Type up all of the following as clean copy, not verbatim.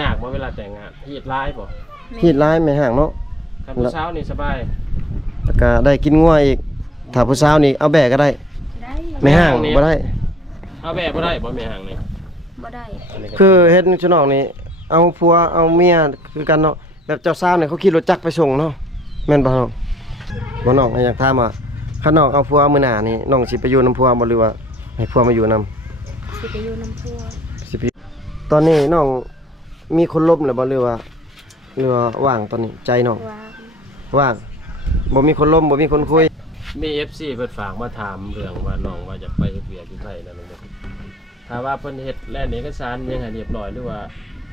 ยากบ่เวลาแต่งงานฮีดร้ายบ่ ฮีดร้ายไม่ห่างเนาะ ครับผู้สาวนี่สบาย แล้วก็ได้กินงัวอีกถ้าผู้สาวนี่เอาแบกก็ได้ ได้ ไม่ห่างบ่ได้ เอาแบบบ่ได้บ่แม่ห่างนี่ บ่ได้ อันนี้ก็ คือเฮ็ดชนอกนี่เอาผัวเอาเมียคือกันเนาะแบบเจ้าสาวเนี่ยเขาขี่รถจักรไปส่งเนาะแม่นบ่น้องบ่น้องอยากถามว่าคันน้องเอาผัวมื้อหน้านี่น้องสิไปอยู่นำผัวบ่หรือว่าให้ผัวมาอยู่นำ สิไปอยู่น้ำพัว สิไปตอนนี้น้องมีคนล้มแล้วบ่หรือว่าว่างตอนนี้ใจน้อง ว่าง ว่างบ่มีคนล้มบ่มีคนคุย มี FC เพิ่นฝากมาถามเรื่องว่าน้องว่าจะไปเฮ็ดเวียกอยู่ไทยนั่นนั่นถ้าว่าเพิ่นเฮ็ดแลนเอกสารยังให้เรียบร้อยหรือว่า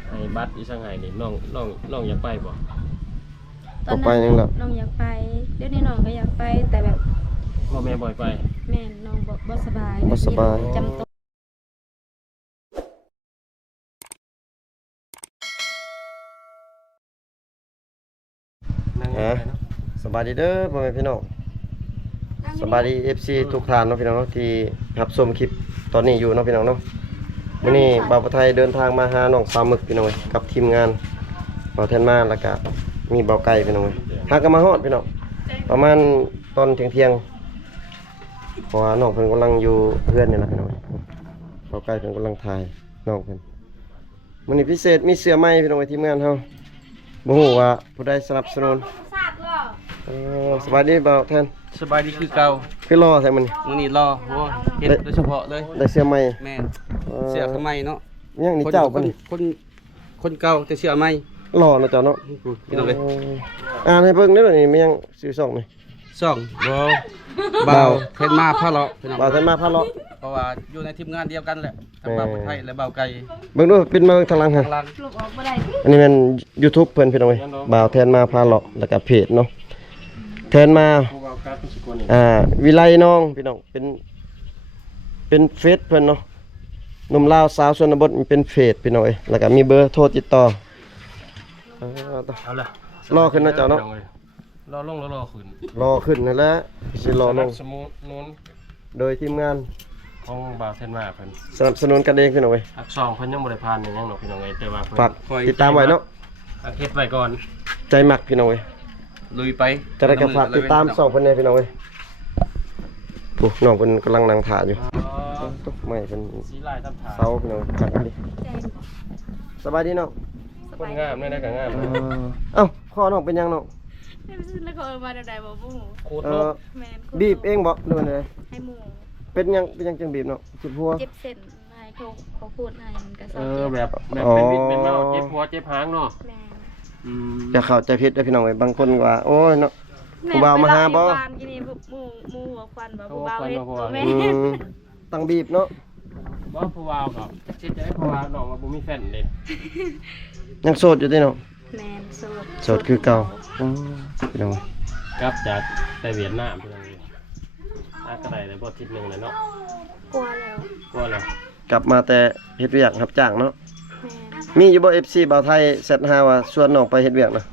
ให้บัตรอีสังไห้นี่น้องอยากไปบ่ ออกไปยังล่ะ น้องอยากไปเดี๋ยวนี้น้องก็อยากไปแต่แบบ พ่อแม่บ่ให้ไป แม่น้องบ่สบาย บ่สบาย จำตัว นั่ง ฮะสบายดีเด้อพ่อแม่พี่น้องสบายดี FC ทุกท่านเนาะพี่น้องเนาะที่รับชมคลิปตอนนี้อยู่เนาะพี่น้องเนาะมื้อนี้บ่าวประไทยเดินทางมาหาน้องสาวหมึกพี่น้องเอ้ยกับทีมงานบ่าวแทนมาแล้วก็มีบ่าวไก่พี่น้องเอ้ยหากันมาฮอดพี่น้องประมาณตอนเที่ยงๆเพราะว่าน้องเพิ่นกำลังอยู่เพื่อนนี่ล่ะพี่น้องเอ้ยบ่าวไก่เพิ่นกำลังถ่ายน้องเพิ่นมื้อนี้พิเศษมีเสื้อใหม่พี่น้องเอ้ยทีมงานเฮาบ่ฮู้ว่าผู้ใดสนับสนุนสบายดีบ่าวแทน สบายดีคือเก่า คือรอใส่มัน มื้อนี้รอโหเฮ็ดโดยเฉพาะเลย ได้เสื้อใหม่ แม่นเสื้อทำไมเนาะ ยังนี่เจ้าปะนี่ คนเก่าแต่เสื้อใหม่ รอนะเจ้าเนาะ พี่น้องเอ้ย อ่านให้เบิ่งได้บ่นี่มันยังซื้อซ่องนี่ ซ่องเบาเพิ่นมาพาเลาะพี่น้อง บ่าวแทนมาพาเลาะ เพราะว่าอยู่ในทีมงานเดียวกันแหละทั้งเบาไทยและเบาไก่ เบิ่งดูปิดมาเบิ่งทางหลังหั่น ทางล่าง ลูกออกบ่ได้ อันนี้แม่น YouTube เพิ่นพี่น้องเอ้ยบ่าวแทนมาพาเลาะแล้วก็เพจเนาะแทนมา ผู้ว่าการเป็นสกุลนี่ วิไลน้องพี่น้องเป็นเฟซเพิ่นเนาะหนุ่มลาวสาวชนบทมีเป็นเฟซพี่น้องเอ้ยแล้วก็มีเบอร์โทรติดต่อ เอาล่ะ รอขึ้นนะเจ้าเนาะ รอลงรอขึ้น รอขึ้นนั่นแหละสิรอลง สมุดนู้น โดยทีมงาน ของบ่าวเทนมาเพิ่น สนับสนุนกันเองพี่น้องเอ้ย อักษรเพิ่นยังบ่ได้ผ่านหยังเนาะพี่น้องเอ้ยแต่ว่าเพิ่น ฝากติดตามไว้เนาะ อักเฮ็ดไว้ก่อน ใจมักพี่น้องเอ้ย ลุยไป จะได้กระฝากติดตามส่องเพิ่นแน่พี่น้องเอ้ยโอ้น้องเพิ่นกำลังนั่งถ่ายอยู่ ตุ๊กใหม่เพิ่น สีลายตามฐาน เสาพี่น้องคักอันนี้ แจ้งบ่ สบายดีน้อง คนงามได้ก็งาม เอ้าคอน้องเป็นยังน้อง ไม่รู้สึกแล้วก็มาได้บ่ฮู้ โคตร เอ่ โล อก แม่น บีบเองบ่หรือว่าไง ให้หมู่ เป็นยังจังบีบเนาะเจ็บหัว เจ็บเส้นให้เขาพูดให้มันก็เศร้า แบบ เจ็บ เป็นวิตเป็นเมาเจ็บหัวเจ็บหางเนาะ แม่น อืม จะเข้าใจผิดเด้อพี่น้องเอ้ยบางคนว่าโอ้ยเนาะ ผู้บ่าวมาหาบ่ แนไปเล่อีกวันกินนี่หมู่หัวควันบ่ผู้บ่าวเฮ็ดตัวแม่ อืมต้องบีบเนาะ บ่ผู้วาวครับจักสิจะได้ผู้วาวน้องว่าบ่มีแฟนเด้ ยังโสดอยู่เด้เนาะ แม่นโสด โสดคือเก่าอืมพี่น้อง กลับจากแต่เวียดนามพี่น้องเอ้ยก็ได้ได้บ่อาทิตย์หนึงเลยเนาะ กลัวแล้ว ก็แล้ว กลับมาแต่เฮ็ดเวียกรับจ้างเนาะ แม่น มีอยู่บ่ FC บ่าวไทยเซตหาว่าชวนน้องไปเฮ็ดเวียกนะ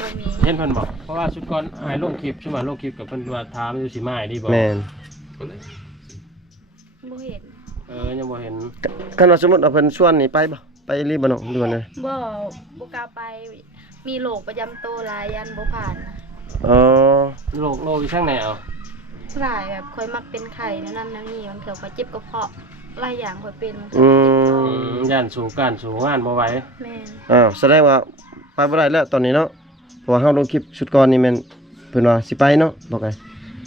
บ่มี เห็นเพิ่นบอกเพราะว่าชุดก่อนหายลงคลิปใช่มั้ยลงคลิปกับเพิ่นว่าถามอยู่สิมาให้ดีบ่ แม่น บ่เห็น ยังบ่เห็น คันว่าสมมุติว่าเพิ่นชวนนี่ไปบ่ไปรีบ่น้องหรือว่าไง บ่กล้าไปมีโรคประจำตัวหลายยันบ่ผ่านนะ อ๋อ โลกอยู่ข้างไหนเอา หลายแบบค่อยมักเป็นไข้นั่นนี่มันเกี่ยวกับเจ็บกระเพาะหลายอย่างค่อยเป็นมันก็ อื เจ็บคอ ม ย่านสู่การสู่งานบ่ไหว แม่น อ้าวแสดงว่าไปบ่ได้แล้วตอนนี้เนาะเพราะว่าเฮาลงคลิปชุดก่อนนี่แม่นเพิ่นว่าสิไปเนาะบอกไง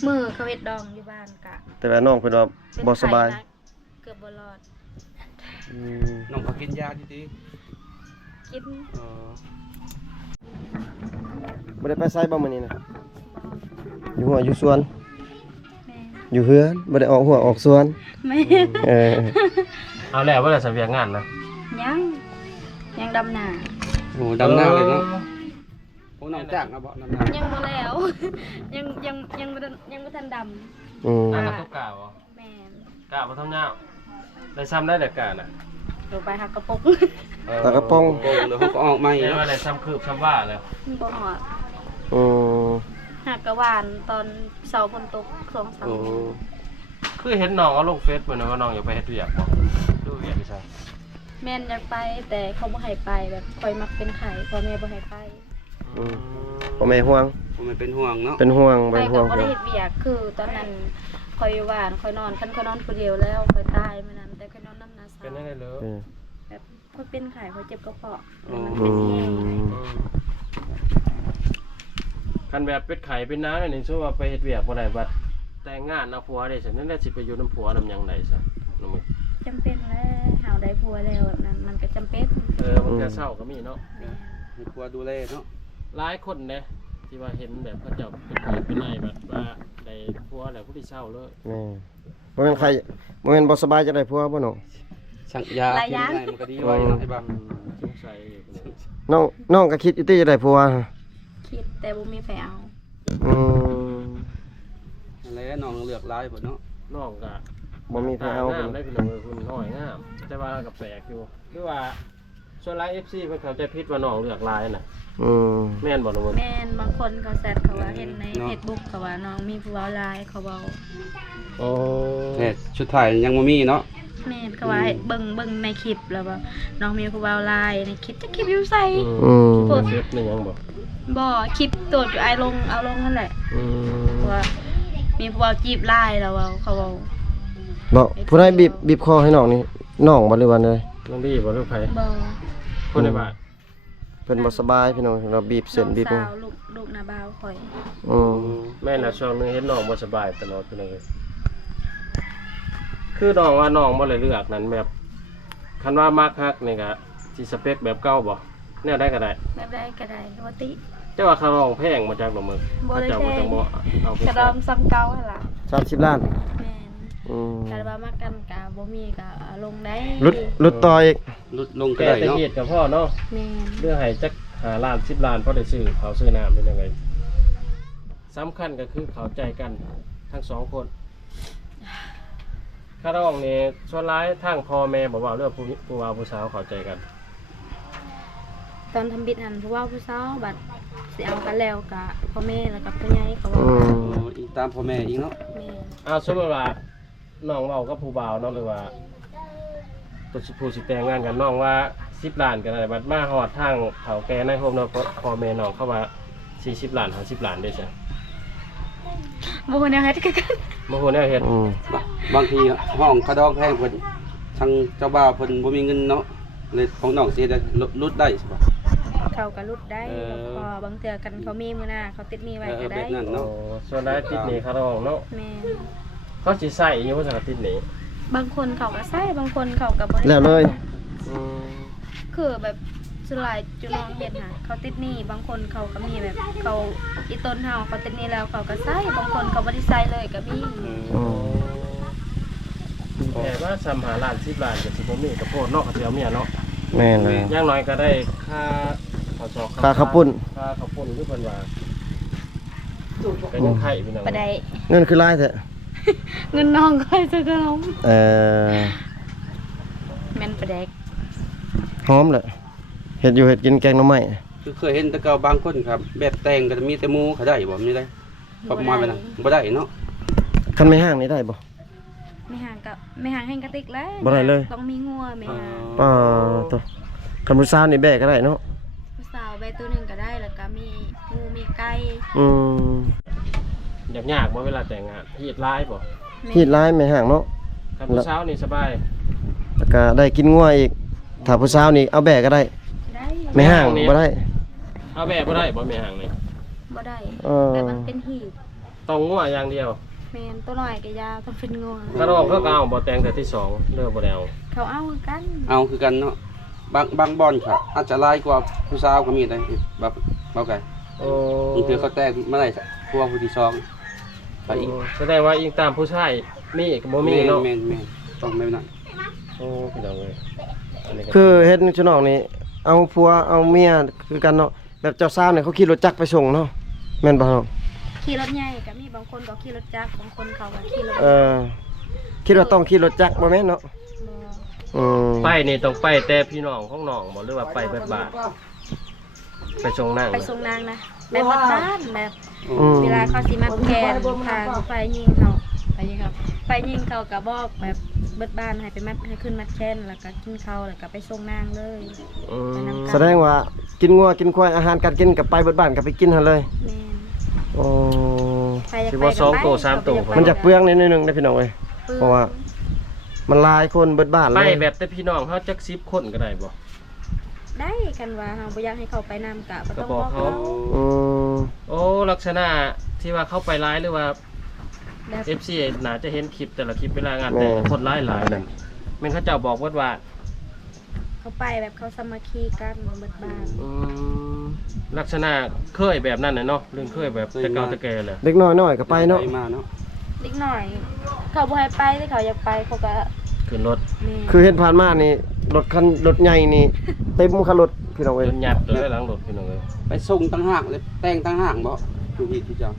มือเขาเฮ็ดดองอยู่บ้านกะ แต่ว่าน้องเพิ่นว่า เป็น บ่สบาย ไข้หนักเกือบบ่รอด อืม น้องก็กินยาดี กิน ๆเออ บ่ได้ไปไสบ่มื้อนี้นะอยู่หัวอยู่สวน แม่น อยู่เฮือนบ่ได้ออกหัวออกสวน แม่น เออ เอาแล้วว่าจะสังเวียงงานนะ ยังดำหน้า โอ้ดำหน้าเลยเนาะโอ้น้องจ้างนะบ่ดำหน้า ยังบ่แล้ว ยังบ่ทันดำ อืม อ่ะตกกะบ่ แม่น กะบ่ทำยาวได้ซ้ำได้แต่กะน่ะ ลงไปหักกระปุก ตากระป๋อง โอ้เดี๋ยวเขาก็ออกใหม่ ได้ เนาะ ว่าได้ซ้ำคืบซ้ำว่าแล้ว บ่หอด อืม หักกระหวานตอนเสาร์ฝนตก2-3 โอ้ คือเห็นน้องเอาลงเฟซเหมือนว่าน้องอยากไปเฮ็ดเวียกบ่ดูเวียกดิซั่น แม่นอยากไปแต่เขาบ่ให้ไปแบบคอยมักเป็นไข่พ่อแม่บ่ให้ไป พ่อแม่ห่วง ผมไม่เป็นห่วงเนาะ เป็นห่วง ไป เป็นห่ ก็ วง บ่ได้เฮ็ดเวียกคือตอนนั้นคอยหวานคอยนอนคันคอยนอนผู้เดียวแล้วคอยตายมื้อนั้นแต่คอยนอนนำนาสา เป็น ว ยังไงเลย แบบคอยเป็นไข่คอยเจ็บกระเพาะ อ๋อ มัน อื เป็นแห้ง ม คันแบบเป็ดไข่เป็นน้ำนี่ชื่อว่าไปเฮ็ดเวียกบ่ได้บัดแต่งงานเอาผัวได้ซั่นนั่นแหละสิไปอยู่น้ำผัวนำหยังไดซะน้องมึง จำเป็นแล้วเฮาได้ผัวแล้วแบบนั้นมันก็จำเป็น มันก็เศร้าก็มีเนาะ แม่ มีครัวดูแลเนาะ หลายคนเด้ที่ว่าเห็นแบบเขาเจ้าเป็นไข่เป็นไอ้แบบว่าได้ผัวแล้วผู้ที่เศร้าเลย แม่บ่แม่นใครบ่แม่นบ่สบายจะได้ผัวบ่น้อง สั่งยากินไงมันก็ดีไว้เนาะไอ้บ้า สงสัยอยู่คนนี้ น้องก็คิดอยู่ติจะได้ผัว คิดแต่บ่มีไผเอา อืม อะไรน้องเลือกร้ายบ่เนาะ น้องก็ บ่มีไผเอา งามได้พี่น้องเอ้ยคุณน้อยงามแต่ว่าก็แปลกอยู่คือว่าส่วนหลาย FC เพิ่นเข้าใจผิดว่าน้องเลือกหลายน่ะ อืม แม่นบ่น้องมึง แม่นบางคนเขาแซดเขาว่าเห็นใน Facebook เขาว่าน้องมีผู้เว้าหลายเขาเว้า โอ้ แต่ชุดถ่ายยังบ่มีเนาะ แม่นเขาว่าให้เบิ่งในคลิปแล้วว่าน้องมีผู้เว้าหลายในคลิปจะคลิปอยู่ไส อืม เปิดเฟซนี่ยังบ่ บ่คลิปตัวอยู่ไอลงเอาลงนั่นแหละ อืม ว่ามีผู้เว้าจีบหลายแล้วเว้าเขาเว้า บ่ผู้ใดบีบคอให้น้องนี่น้องบ่หรือว่าได น้องดีบ่ลูกไผ บ่ คนในบ้าน เพิ่นบ่สบายพี่น้องเราบีบเส้นบีบ น้ มื อง อ สาวลูกนาบ่าวข่อย อืม แม่น่ะช่วงหนึงเห็นน้องบ่สบายตลอดพี่น้องเอ้ยคือน้องว่าน้องบ่ได้เลือกนั้นแบบคันว่ามักฮักนี่ก็สิสเปคแบบเก่าบ่แนวใดก็ได้ แบบได้ก็ได้บ่ติ แต่ว่าเขาร้องแพงมาจากบ่มึง บ่ เขา ได้ เจ้า แพ บ่ ง จังบ่เอาไป กระด ใช้ อมซ้ำเก่าหั่นล่ะ 30ล้าน แม่น อืม แต่ว่ามากันกะบ่มีกะลงได้ ลุดต่ออีก ลดลงก็ แก่ ได้ แต่ เนาะ เหตุกับพ่อเนาะ แม่น เรื่องให้จัก5ล้าน10ล้านพอได้ซื้อเขาวซื้อน้ำเป็นยังไงสำคัญก็คือเข้าใจกันทั้งสองคนข้าร้องนี่ส่วนร้ายทางพ่อแม่บอกว่าเรื่องผู้ว่าผู้สาวเข้าใจกัน ตอนทำบิดหันผู้ว่าผู้สาวบัดสิเอากันแล้วกะพ่อแม่แล้วกับพ่อใหญ่เขาว่า อืม อ๋ออีกตามพ่อแม่อีกเนาะ แม่น เอาสมมติว่าน้องเว้ากับผู้บ่าวเนาะหรือว่าตัวผู้สิแต่งงานกันน้องว่า10ล้านกันอะไรบัดมาฮอดทางเขาแก่ในโฮมเนาะพ่อแม่น้องเขาว่า40ล้าน50ล้านได้ใช่ บ่ฮู้แนวเฮ็ดคือกัน บ่ฮู้แนวเฮ็ด อืม บางทีห้องกระดองแพงเพิ่นทางเจ้าบ่าวเพิ่นบ่มีเงินเนาะเลยของน้องสิได้ลดได้ใช่ป่ะ เขาก็ลุดได้พอบางเทื่อกันเขามีมื้อหน้าเขาติดหนี้ไว้ก็ แบ ได้ บนั้น โอ้ เนาะ ส่วนได้ติดหนี้เขาร้องเนาะ แม่น เขาสิใส่อยู่ว่าสักติดหนี้ บางคนเขาก็ใส่บางคนเขาก็บ่ได้ แล้วเลย คือแบบสลายจุน้องเฮ็ดหาเขาติดหนี้บางคนเขาก็มีแบบเขาอีต้นเฮาเขาติดหนี้แล้วเขาก็ใส่บางคนเขาบ่ได้ใส่เลยก็มี อืม แต่ว่า3 5ล้าน10ล้านก็สิบ่มีกระโพดเนาะเขาสิเอาเมียเนาะ แม่นเลย อย่างน้อยก็ได้ค่าข้าวซอก ค่าข้าวปุ้น ค่าข้าวปุ้นคือเพิ่นว่าก็ยังไข่พี่น้อง บ่ได้ เงินคือหลายแท้ เงินน้องค่อยซื้อขนม เอ่อ แม่นบ่ได้ หอมเลยเฮ็ดอยู่เฮ็ดกินแกงหน่อไม้ คือเคยเห็นแต่เก่าบางคนครับ แบบแต่งก็มีแต่หมู่เขาได้บ่มีได้ประมาณนั้นบ่ได้เนาะ คันไม่ห้างนี่ได้บ่ ไม่ห่างกับไม่ห่างแห่งกระติกแล้ว บ่ได้เลย ต้องมีงัวไม่ห่าง ป้าตัวคันผู้สาวนี่แบกก็ได้เนาะ ผู้สาวใบตัวหนึงก็ได้แล้วก็มีงูมีไก่ อืม ยากบ่เวลาแต่งงานเฮ็ดหลายบ่ ฮีดหลายไม่ห้างเนาะ คันผู้สาวนี่สบาย แล้วก็ได้กินงัวอีกถ้าผู้สาวนี่เอาแบกก็ได้ ได้ ไม่ห้างบ่ได้ เอาแบบบ่ได้บ่แม่ห่างนี่ บ่ได้ เออ แต่มันเป็นหีบ ต้องงัวอย่างเดียว แมนตัวหน่อยก็ยาวต้องเป็นงัว ถ้าร้องเขาก็เอาบ่แต่งแต่ที่สองเลิกบ่ได้เอา เขาเอากัน เอาคือกันเนาะบางบ่อนค่ะอาจจะหลายกว่าผู้สาวก็มีได้แบบเบาไก่ โอ้ บางทีเขาแต่งเมื่อไหร่พวกผู้ที่สองไปอีก แสดงว่าอิงตามผู้ชายมีก็บ่มีเนาะ แม่นต้องไม่นั่น โอ้พี่น้องเอ้ยอันนี้ก็ คือเฮ็ดชนอกนี่เอาผัวเอาเมียคือกันเนาะแบบเจ้าสาวเนี่ยเขาขี่รถจักรไปส่งเนาะแม่นบ่เนาะ ขี่รถใหญ่ก็มีบางคนก็ขี่รถจักรบางคนเขาก็ขี่รถ คิดว่าต้องขี่รถจักรบ่แม่นเนาะ บ่ อืม ไปนี่ต้องไปแต่พี่น้องของน้องบ่หรือว่าไปเบิดบ้านไปส่งนาง ไปส่งนางนะแบบบ้านๆแบบ อืม เวลาเขาสิมาแกนทางไฟยิงเขาไปยิงเขาไปยิงเขาก็บอกแบบ เบิดบ้านให้ไปมัดให้ขึ้นมัดแค้นแล้วก็กินข้าวแล้วก็ไปส่งนางเลย อืม ไปนำกัน แสดงว่ากินงัวกินควายอาหารการกินกับไปเบิดบ้านกับไปกินหั่นเลย แม่น โอ้ ใครอยาก สิ ไป ว่า ก็ สอง ไป ตัวสามตัว ใคร มัน ย จะเปลืองนิดนึงนะพี่น้องเอ้ย ปลือง เพราะว่า มันหลายคนเบิดบ้าน ไป เลย แบบแต่พี่น้องเฮาจัก10คนก็ได้บ่ ได้กันว่าเฮาบ่อยากให้เขาไปนำกะบ่ต้อง ก็บอก บอก เขา เขา อืม โอ้ลักษณะที่ว่าเข้าไปร้ายหรือว่า แบบ FC น่าจะเห็นคลิปแต่ละคลิปเวลางานแต่ละคนหลายๆนั่นแม่นเขาเจ้าบอกว่า เขาไปแบบเขาสามัคคีกันเบิดบ้าน ลักษณะเคยแบบนั้นน่ะเนาะเรื่องเคยแบบแต่เก่าแต่แก่เลย เด็กน้อยๆก็ไปเนาะ มาเนาะ เล็กหน่อย เขาบ่ให้ไปแต่เขาอยากไปเขาก็ ขึ้นรถ แม่ คือเห็นผ่านมานี่รถใหญ่นี่เต็มคันรถพี่น้อง จ เอ้ย นหยัดเลยหลังรถพี่น้องเอ้ย ไปส่งตั้งห้างเลยแต่งตั้งห้างบ่อยู่ที่ที่เจ้า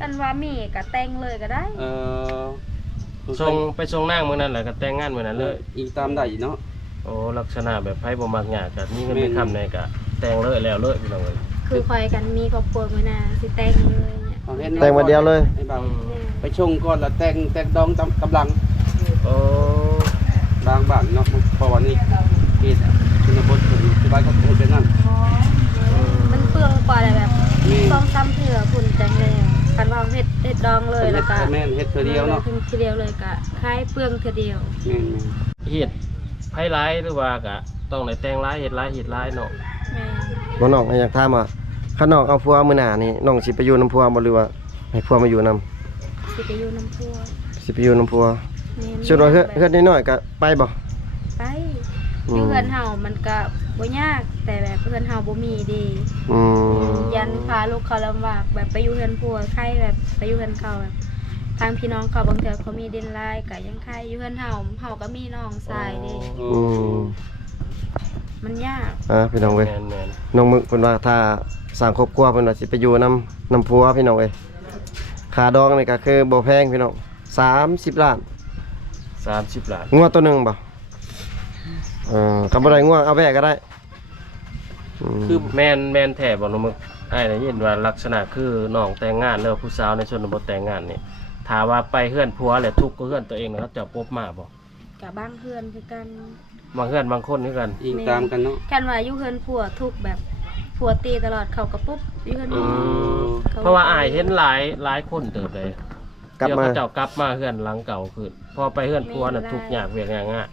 กันว่ามีก็แต่งเลยก็ได้ ส่งไปส่งนางมื้อนั้นแหละก็แต่งงานมื้อนั้นเลย อีกตามได้เนาะ โอ้ลักษณะแบบไผบ่มักหยากก็มีเงินมีคำในก็แต่งเลยแล้วเลยพี่น้องเอ้ย คือคอยกันมีครอบครัวมื้อหน้าสิแต่งเลยเนี่ย เอาเห็น แต่งมาเดียวเลย ไอ้บ่าวไปชงก่อนแล้วแต่งดองกำลัง โอ้ บางบ้านเนาะเพราะว่านี่เขตชนบทคนที่บ้านเขาเป็นนั่น มันเปลืองกว่าแบบ นี่ ต้องซ้ำเถื่อคุณจังเลยกันว่าเฮ็ดดองเลยแล้วก็ แม่นเฮ็ดเธอเดียวเนาะ ทีเดียวเลยก็คล้ายเปลืองเทื่อเดียว แม่น เฮ็ดไผร้ายหรือว่าก็ต้องได้แต่งร้ายเฮ็ดร้ายเนาะ แม่ บ่น้องอยากถามว่าคันน้องเอาผัวมื้อหน้านี่น้องสิไปอยู่นํผัวบ่หรือว่าให้ผัวมาอยู่นํ สิไปอยู่น้ำพัว สิไปอยู่นํผัว แม่น ส่วนว่าเฮือนน้อยๆก็ไปบ่ ไปอยู่เฮือนเฮามันก็บ่ยากแต่แบบเฮือนเฮาบ่มีดี อืม ยันพาลูกเขาลำบากแบบไปอยู่เฮือนผัวใครแบบไปอยู่เฮือนเขาแบบทางพี่น้องเขาบางเทื่อเขามีดินลายก็ยังใครอยู่เฮือนเฮาก็มีน้องชายเด้ อืม มันยาก พี่น้องเว้ย แม่น น้องมึกเพิ่นว่าถ้าสร้างครอบครัวเพิ่นว่าสิไปอยู่นำผัวพี่น้องเอ้ยค่าดองนี่ก็คือบ่แพงพี่น้อง30 ล้าน ๆ30ล้าน งัวตัวหนึงบ่ก็บ่ได้งัวเอาแบกก็ได้ม คือแม่นแท้บ่น้องมึกอ้ายได้ยินว่าลักษณะคือน้องแต่งงานแล้วผู้สาวในชนบทแต่งงานนี่ถ้าว่าไปเฮือนผัวแล้วทุกข์ก็เฮือนตัวเองนะครับเจ้าปบมาบ่ กับบางเฮือนคือกัน บางเฮือนบางคนคือกัน อิงตามกันเนาะ กันว่าอยู่เฮือนผัวทุกข์แบบผัวตีตลอดเขาก็ปุ๊บอยู่เฮือน อื ผัว มเพราะว่าอ้ายเห็นหลายคนเติบเลย กลับ เดี๋ยว มา เขาเจ้ากลับมาเฮือนหลังเก่าคือพอไปเฮือนผัวน่ะทุกข์ยากเวียกง่าย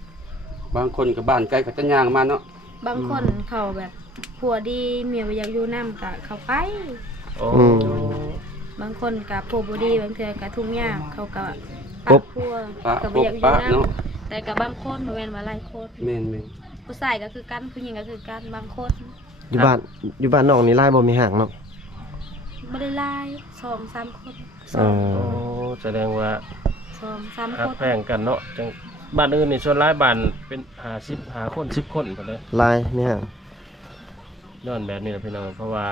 บางคนกับบ้านใกล้ก็จะย่างมาเนาะ บางคนเขาแบบผัวดีเมียบ่อยากอยู่นำก็เขาไป ๆโอ้ บางคนก็ผัวบ่ดีบางเทื่อก็ทุกข์ยากเขาก็ ปุ๊บ ผัว ปะ ก็ พ บ่ บ อยากอยู่ ปะ นำ เนาะ แต่กับบางคนบ่แม่นว่าหลายคน แม่น ผู้ชายก็คือกันผู้หญิงก็คือกันบางคน อยู่บ้านน้องนี่ลายบ่มีห่างเนาะ บ่ได้หลาย2-3 คน เอ โอ้ อ แสดงว่า 2-3 ฮั ค ก น แพงกันเนาะจังบ้านอื่นนี่ส่วนหลายบ้านเป็น50 5คน10คนพุ่นเลย ลายมีห่าง ย้อนแบบนี้นะพี่น้องเพราะว่า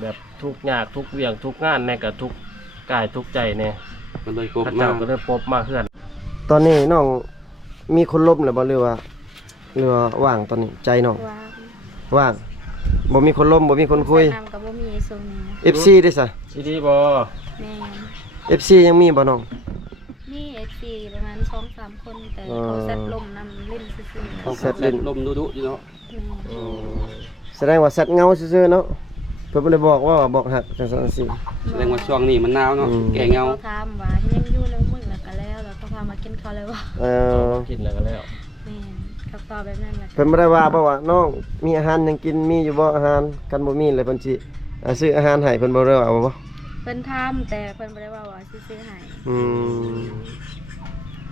แบบทุกข์ยากทุกเวียงทุกงานแน่ก็ทุกกายทุกใจแน่ มันเลยกบ พระ มา เจ้าก็เลยปบมาเฮือน ตอนนี้น้องมีคนล้มหรือบ่หรือว่าว่างตอนนี้ใจน้อง ว่า ว่างบ่มีคนล้มบ่มีคนคุย นำกับบ่มีส่วนนี้ FC ได้ซะ สิดีบ่ แม่น FC ยังมีบ่น้อง มี FC ประมาณ 2-3 คนแต่ เออ เขาแซดลมนำเล่นซื่อๆ เขา เสร็จลิ้น ลมดุๆอยู่เนาะ แม่ แสดงว่าสัตว์เงาซื่อๆเนาะเพิ่นบ่ได้บอกว่าบอกหักจังซั่นสิ แสดงว่าช่วงนี้มันหนาวเนาะ อืม แก่เงา เขาถามว่ายังอยู่ในมึงแล้วก็แล้วเขาพามากินข้าวเลยว่า เออ กินแล้วก็แล้ว แม่นเขาตอบแบบนั้นแหละ เพิ่นบ่ได้ว่าบ่ว่าน้องมีอาหารหยังกินมีอยู่บ่อาหารกันบ่มีเลยเพิ่นสิซื้ออาหารให้เพิ่นบ่ได้ว่าบ่ เพิ่นถามแต่เพิ่นบ่ได้ว่าสิซื้อให้ อืม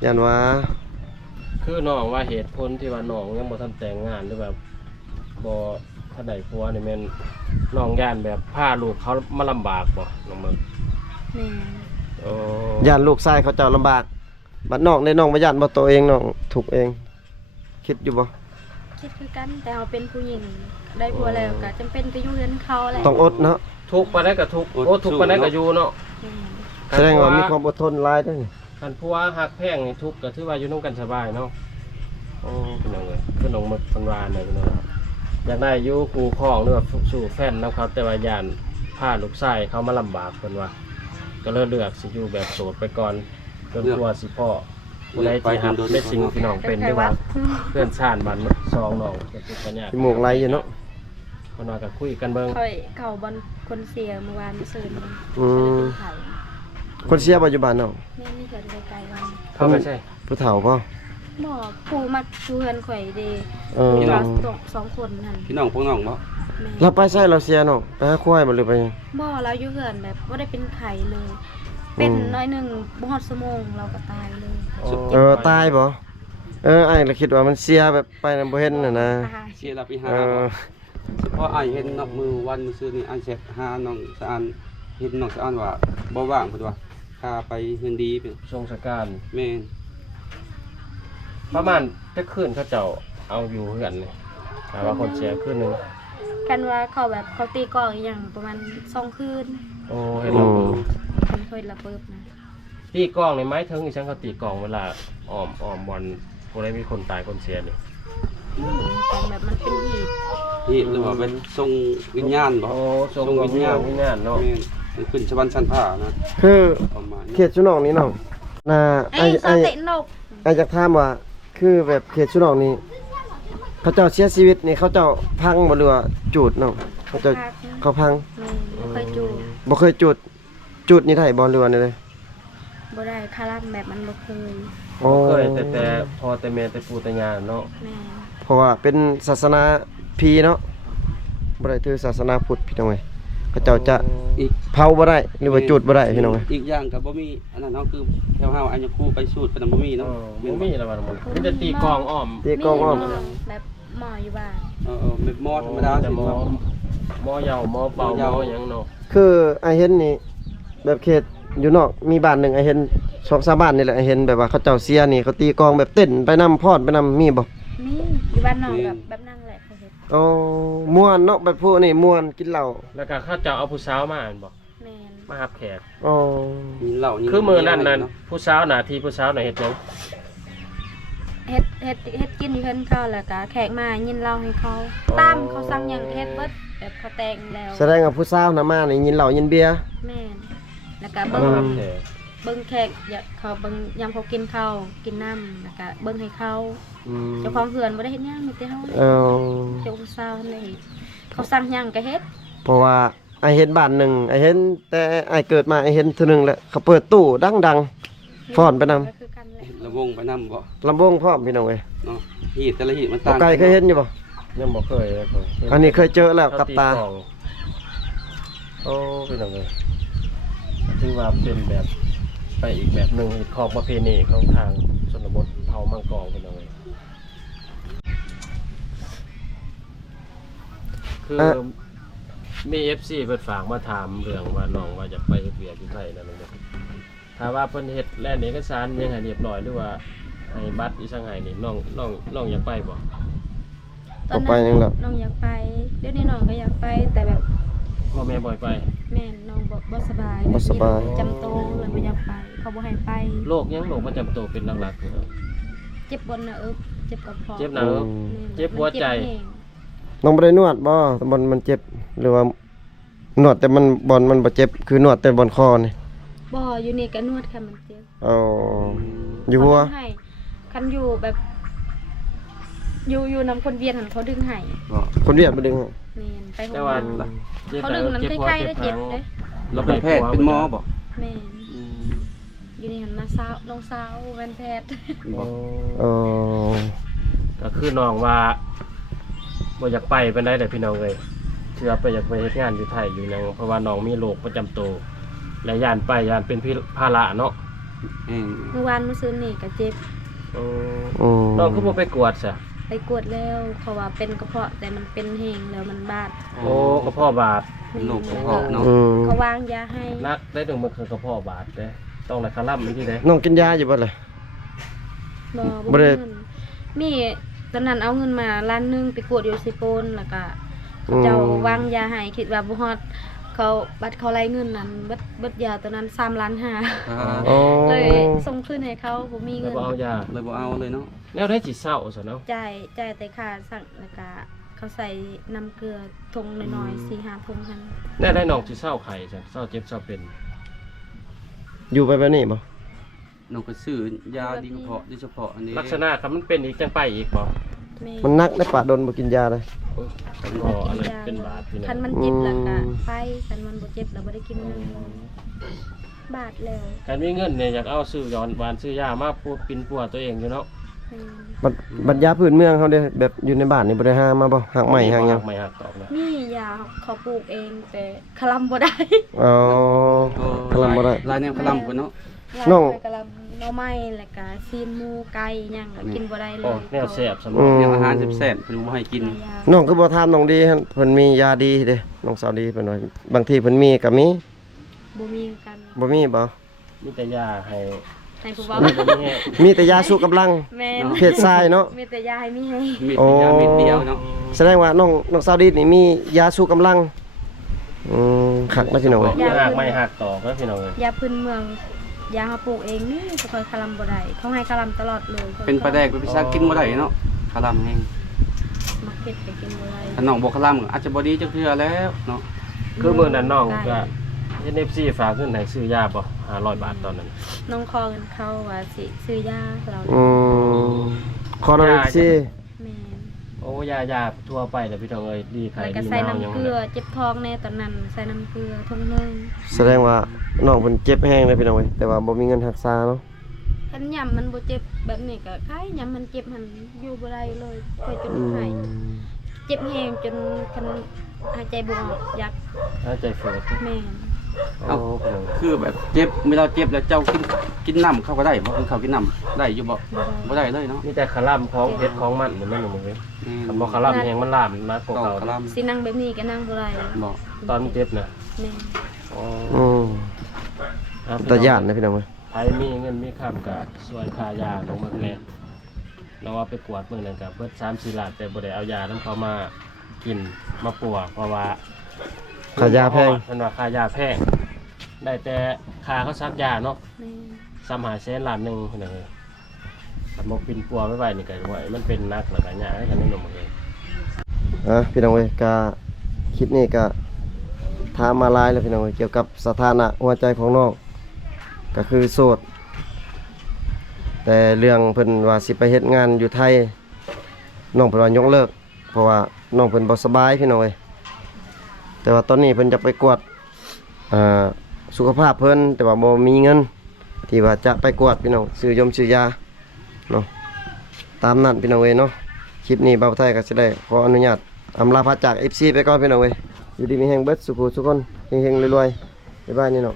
ยันว่า คือน้องว่าเหตุผลที่ว่าน้องยังบ่ทันแต่งงานหรือแบบบ่ทันได้ผัวนี่แม่นน้องย่านแบบพาลูกเขามาลำบากบ่น้องมึง แม่น โอ้ ย่านลูกชายเขาเจ้าลำบากบัดน้องได้น้องบ่ย่านบ่ตัวเองน้องถูกเอง คิดอยู่บ่ คิดคือกันแต่เราเป็นผู้หญิงได้ผัวแล้วก็จำเป็นไปอยู่เรือนเขาแหละ ต้องอดเนาะ ทุกข์ปานใดก็ทุกข์โอ้ทุกข์ปานใดก็อยู่เนาะ แม่น แสดงว่ามีความอดทนหลายเด้อ คันผัวฮักแพงนี่ทุกข์ก็ถือว่าอยู่นำกันสบายเนาะโอ้พี่น้องเอ้ยคือน้องมึกเพิ่นว่าเนี่ยพี่น้องอยากได้อยู่คู่ครองหรือว่าสู่แฟนนำครับแต่ว่าย่านพาลูกชายเขามาลำบากเพิ่นว่า ก็เลยเลือกสิอยู่แบบโสดไปก่อนจนกว่าสิพ่อ ผู้ใดที่หับในสิ่งที่น้องเป็นได้ว่าเพื่อนชาติมันซองน้องเป็นปัญญา ขี้มูกไหลอยู่เนาะ เพิ่นว่าก็คุยกันเบิ่ง ค่อยเข้าบอนคนเสียเมื่อวานมื้อซื่น อืม ไข่ คนเสียปัจจุบันเนาะ แม่นี่เกิดไกลๆวัน เขาไม่ใช่ ผู้เฒ่าป่ะ บ่ผู้มักชูเฮือนข่อยเด้ เออ เราสองคนนั่น พี่น้องพวกน้องบ่ แม่ เราไปใช่เราเสียเนาะไปหาควายบ่หรือไปยัง บ่เราอยู่เฮือนแบบบ่ได้เป็นไข้เลย เป็นน้อยหนึงบ่ฮอดชั่วโมงเราก็ตายเลย ตายบ่ไอ้เราคิดว่ามันเสียแบบไปนำบ่เห็นน่ะนะ เสียละไปหา เออ เฉพาะอ้ายเห็นนับมือวันมื้อซื่อนี่อ้ายเสร็จหาน้องสะอานเห็นน้องสะอานว่าบ่ว่างเพิ่นว่าพาไปเฮือนดีเป็น ทรงสการ แม่น ประมาณจะคืนเขาเจ้าเอาอยู่เฮือนนี่ถ้าว่าคนเสียคืนหนึง กันว่าเขาแบบเขาตีกลองอหย่างประมาณ2คืน โอ้เห็นแล้วเบิ่ง มันเคยระเบิดนะ ตีกลองนี่หมายถึงอีฉันเขาตีกลองเวลาอ้อมบอลบ่ได้มีคนตายคนเสียนี่ แต่แบบมันเป็นหีบ นี่หรือว่าเป็นทรงวิญญาณบ่ โอ้ทรงวิญญาณเนาะ แม่นมันขึ้นสวรรค์ชั้นฟ้านะ คือ ประมาณ เขตชุนองนี้เนาะน่ะ ไอ้สเตะนก ไอ้อยากถามว่าคือแบบเขตชุนองนี้เขาเจ้าเสียชีวิตนี่เขาเจ้าพังบ่หรือว่าจูดเนาะเขาเจ้าเขาพัง บ่เคยจู บ่เคยจูดนี่ได้บ่หรือว่านี่เลย บ่ได้คารัมแบบมันบ่เคย โอ้ เคยแต่พอแต่แม่แต่ปู่แต่ย่าเนาะ แม่ เพราะว่าเป็นศาสนาพีเนาะบ่ได้ถือศาสนาพุทธพี่น้องเอ้ยเขาเจ้าจะ อีก เผาบ่ได้หรือว่าจูดบ่ได้พี่น้องเอ้ย อีกอย่างก็บ่มีอันนั้นเนาะคือแถวเฮาอันยคู่ไปสูตรเป็นบ่มี เอ เนาะ อบ่มีแล้วว่ามันมีแต่ตีกลองอ้อม ตีกลองอ้อม แบบหมออยู่บ้าน แบบมอธรรมดา แต่ สิ หมอ ว่า หมอเหยาหมอเป่าหมอหยังเนาะ คือไอเห็นนี่แบบเขตอยู่นอกมีบ้านหนึงไอเห็น2-3บ้านนี่แหละไอเห็นแบบว่าเขาเจ้าเสียนี่เขาตีกลองแบบเต้นไปนำพอดไปนำมีบ่ มีอยู่บ้านนอกแบบนั่งแหละเขาเฮ็ด อ๋อม่วนเนาะแบบพวกนี้ม่วนกินเหล้า แล้วก็เขาเจ้าเอาผู้สาวมาอันบ่ แม่น มารับแขก อ๋อ มีเหล้ายิง คือมื้อนั้นผู้สาวหน้าที่ผู้สาวน่ะเฮ็ดหยัง เฮ็ดกินอยู่เพิ่นเขาแล้วก็แขกมายินเหล้าให้เขาตามเขาสั่งหยังเฮ็ดเบิดแบบเขาแต่งแล้ว แสดงว่าผู้สาวน่ะมานี่กินเหล้ากินเบียร์ แม่นแล้วก็ มา เบิ่ง รับแขก เบิ่งแขกอยากเขาเบิ่งยามเขากินข้าวกินน้ำแล้วก็เบิ่งให้เขา อืม เจ้าของเฮือนบ่ได้เฮ็ดหยังมีแต่เฮา เออ เจ้าผู้สาวนี่เขาสั่งหยังก็เฮ็ด เพราะว่าไอเห็นบ้านหนึงไอเห็นแต่ไอเกิดมาไอเห็นเทื่อหนึงแหละเขาเปิดตู้ดังๆฟ้อนไปนำ ก็คือกันแหละ ระวงไปนำบ่ ลำวงพร้อมพี่น้องเอ้ย เนาะหีดแต่ละหีดมัน บ่ ต่าง ไกลเคยเห็นอยู่บ่ ยังบ่เคยเลยเคย อันนี้เคยเจอแล้วกับตา เขกลองโอ้เป็นจังไดถือว่าเป็นแบบไปอีกแบบหนึงอีกของประเพณีของทางชนบทเผ่ามังกรเป็นจังไดคือมี FC เพิ่นฝากมาถามเรื่องว่าน้องว่าจะไปเฮ็ดเวียกอยู่ไทยนั่นนั่นถ้าว่าเพิ่นเฮ็ดแลนเอกสารยังให้เรียบร้อยหรือว่าให้บัตรอีสังให้นี่น้องอยากไปบ่ ต่อไปยังล่ะ น้องอยากไปเดี๋ยวนี้น้องก็อยากไปแต่แบบ พ่อแม่บ่ให้ไป แม่น้องบ่สบาย บ่สบาย จำโตเลยบ่อยากไป เขาบ่ให้ไป โรคยังโรคประจำตัวเป็นหลักๆคือ เจ็บบนหน้าอกเจ็บกระเพาะ เจ็บหนัง อืม แม่ เจ็บหัวใจ มันเจ็บแห้ง น้องบ่ได้นวดบ่มันเจ็บหรือว่านวดแต่มันมันบ่เจ็บคือนวดแต่บนคอนี่ บ่อยู่นี่ก็นวดค่ะมันเจ็บ อ๋ออยู่หัว เขาดึงให้คันอยู่แบบ อยู่นำคนเวียนหันเขาดึงให้ คนเวียดบ่ดึงให้ แม่นไปโรง แต่ พยา ว่า บาล เจ็บ เขาดึงนั้น เจ็บหัว ใกล้ๆ เจ็ ได้ บ เจ็บ หาง เด้ เราเป็นแพทย์เป็นหมอบ่ แม่นอยู่นี่หันมาสาวน้องสาวเป็นแพทย์ โอ้ อ๋อ ก็คือน้องว่าบ่อยากไปเป็นได้แต่พี่น้องเลยเชื่อไปอยากไปเฮ็ดงานอยู่ไทยอยู่หยังเพราะว่าน้องมีโรคประจำตัวและย่านไปย่านเป็นภาระเนาะ เมื่อวานเมื่อคืนนี่ก็เจ็บ โอ้ อืม น้องก็บ่ไปกวดซะ ไปกวดแล้วเขาว่าเป็นกระเพาะแต่มันเป็นแห้งแล้วมันบาด โอ้กระเพาะบาด เป็นโรคกระเพาะเนาะ อืม เขาวางยาให้ นักได้ถึงมันคือกระเพาะบาดเด้ต้องรักษาล่ำอีกทีเด้ น้องกินยาอยู่บ่ล่ะ บ่ บ่ได้ มีเงินมีตอนนั้นเอาเงินมาล้านหนึงไปกวดอยู่ซิโกนแล้วก็เขาเจ้าวางยาให้คิดว่าบ่ฮอดเขาบัตรเขาไล่เงินนั้นเบิดยาตอนนั้น3.5 ล้าน อ๋อ เลยส่งคืนให้เขาบ่มี แล้ว เงิน บ่เอายา เลยบ่เอาเลยเนาะ แล้วได้สิเศร้าซะเนาะ จ่ายแต่ค่าสั่งแล้วก็เขาใส่น้ำเกลือทงน้อยๆ 4-5 ทงหั่น แน่ได้น้องสิเศร้าไข้ซะเศร้าเจ็บเศร้าเป็น อยู่ไปแบบนี้บ่ น้องก็ซื้อยาดีกระเพาะโดยเฉพาะอันนี้ ลักษณะครับมันเป็นอีกจังไปอีกบ่ แม่ มันนักได้ปะดนบ่กินยาเลย อ๋ออะไรเป็นบาดพี่น้อง คันมันเจ็บแล้วก็ไปคันมันบ่เจ็บแล้วบ่ได้กินเลยบาดแล้ว การมีเงินเนี่ยอยากเอาซื้อย้อนหวานซื้อยามาปูปินปัวตัวเองอยู่เนาะ บัดยาพื้นเมืองเฮาเด้แบบอยู่ในบ้านนี่บ่ได้หามาบ่หักใหม่หักหยัง ไม่หักตอกนะ นี่ยาเขาปลูกเองแต่คลำบ่ได้ อ๋อคลำบ่ได้ ลายแนวคลำพุ่นเนาะ น้อง คลำหน่อไม้แล้วก็ซีนหมูไก่หยังก็กินบ่ได้เล โอ้ ย แนวแซ่บสำห อื รับ ม เรื่องอาหารแซ่บๆเพิ่นบ่ให้กิน น้องคือบ่ถามน้องดีหั่นเพิ่นมียาดีเด้น้องสาวดีเพิ่นว่าบางทีเพิ่นมีก็มี บ่มีกัน บ่มีบ่ มีแต่ยาให้ ให้ผู้เว้า มีแต่มีให้ มีแต่ยาสู้กำลัง แม่น เพศชายเนาะ มีแต่ยาให้มีให้ มี โอ้ ยาเม็ดเดียวเนาะ แสดงว่าน้องสาวดีนี่มียาสู้กำลังคักนะพี่น้องเอ้ย มีหักไม่หักตอกแล้วพี่น้องเอ้ย ยาพื้นเมืองยาเขาปลูกเองนี่จะคอยคลำบ่ได้เขาให้คลำตลอดเลย เป็นปลาแดกเป็นพิซซ่ากินบ่ได้เนาะคลำแห้ง มักเผ็ดก็กินบ่ได้ ถ้าน้องบ่คลำก็อาจจะบ่ดีจักเทื่อแล้วเนาะ คือมื้อนั้นน้องก็NFC ฝากเงินให้ซื้อยาบ่500 บาทตอนนั้น น้องคอเงินเข้าว่าสิซื้อยาเรา ขอน้องอีกสิ แม่น โอ้ยาทั่วไปแล้วพี่น้องเอ้ยดีไข่ แล้วก็ ดี ใส่ นาวยัง น้ำเกลือเจ็บท้องแน่ตอนนั้นใส่น้ำเกลือทุ่งนึง แสดงว่าน้องเพิ่นเจ็บแห้งเลยพี่น้องเอ้ยแต่ว่าบ่มีเงินรักษาเนาะ คันยำมันบ่เจ็บแบบนี้ก็คล้ายยำมันเจ็บหันอยู่บ่ได้เลยคอยจนหายเจ็บแฮงจนคันหายใจบ่ออกอยาก ถ้าใจฝืด แม่น โอ้พี่น้อง คือแบบเจ็บเวลาเจ็บแล้วเจ้ากินน้ำเข้าก็ได้บ่คือเขากินน้ำได้อยู่บ่ บ่ได้ บ่ได้เลยเนาะ มีแต่คาร่ำของเพชรของมันเหมือนมันหนูเว้ยคำบอกคาร่ำแหงมันลามมากกว่า ต่อ เก่า คลำ สินั่งแบบนี้ก็นั่งบ่ได้ บ่ ตอนเจ็บนะ แม่น อ๋อ อืม ครับ ตาย่านนะพี่น้องเอ้ย ใครมีเงินมีคำกับส่วนค่ายาของมันแน่เราว่าไปกวดเมื่อนั้นกับเบิด3-4 ล้านแต่บ่ได้เอายานั้นเขามากินมาปัวเพราะว่า ขายาแพง มันว่าค่ายาแพงได้แต่ค่าเขาซักยาเนาะ แม่น 3-5 ล้านหนึงพี่น้องเอ้ยถ้าบ่ปินปัวไว้นี่ก็ว่ามันเป็นนักแล้วก็ยากให้กันนี่หนุ่มเอ้ย พี่น้องเอ้ยก็คลิปนี้ก็ถามมาหลายแล้วพี่น้องเอ้ยเกี่ยวกับสถานะหัวใจของน้องก็คือโสดแต่เรื่องเพิ่นว่าสิไปเฮ็ดงานอยู่ไทยน้องเพิ่นว่ายกเลิกเพราะว่าน้องเพิ่นบ่สบายพี่น้องเอ้ยแต่ว่าตอนนี้เพิ่นจะไปกวดสุขภาพเพิ่นแต่ว่าบ่มีเงินที่ว่าจะไปกวดพี่น้องซื้อยาเนาะตามนั้นพี่น้องเอ้ยเนาะคลิปนี้บ่าวไทยก็สิได้ขออนุญาตอำลาพระจาก FC ไปก่อนพี่น้องเอ้ยอยู่ดีมีแฮงเบิดสุขสุขคนเฮงๆรวยๆบ๊ายบายนี่เนาะ